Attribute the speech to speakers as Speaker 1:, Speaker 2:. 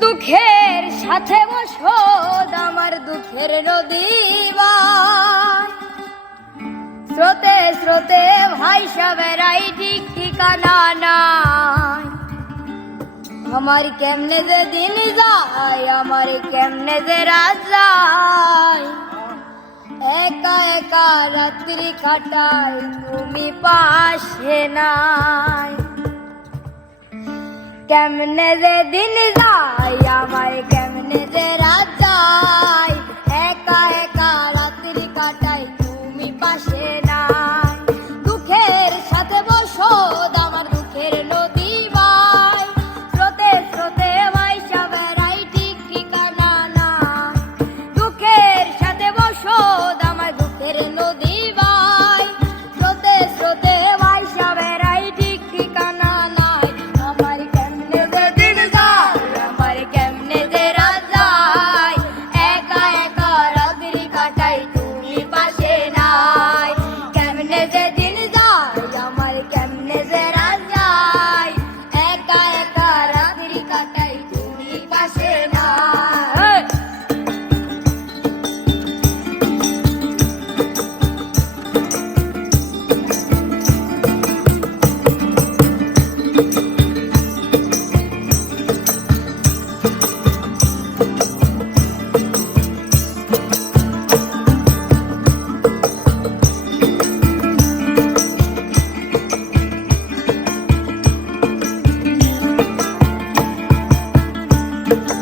Speaker 1: দুঃখের সাথে বসত আমার দুঃখের নদী স্রোতে স্রোতে ভাই সবেরাই ঠিক ঠিকানা নাই। আমার কেমনে যে দিন যায়, আমার কেমনে যে রাত যায়। একা একা রাত্রি কাটাই তুমি পাশে না কেমনে যে দিন যায় আমার তাই Thank you.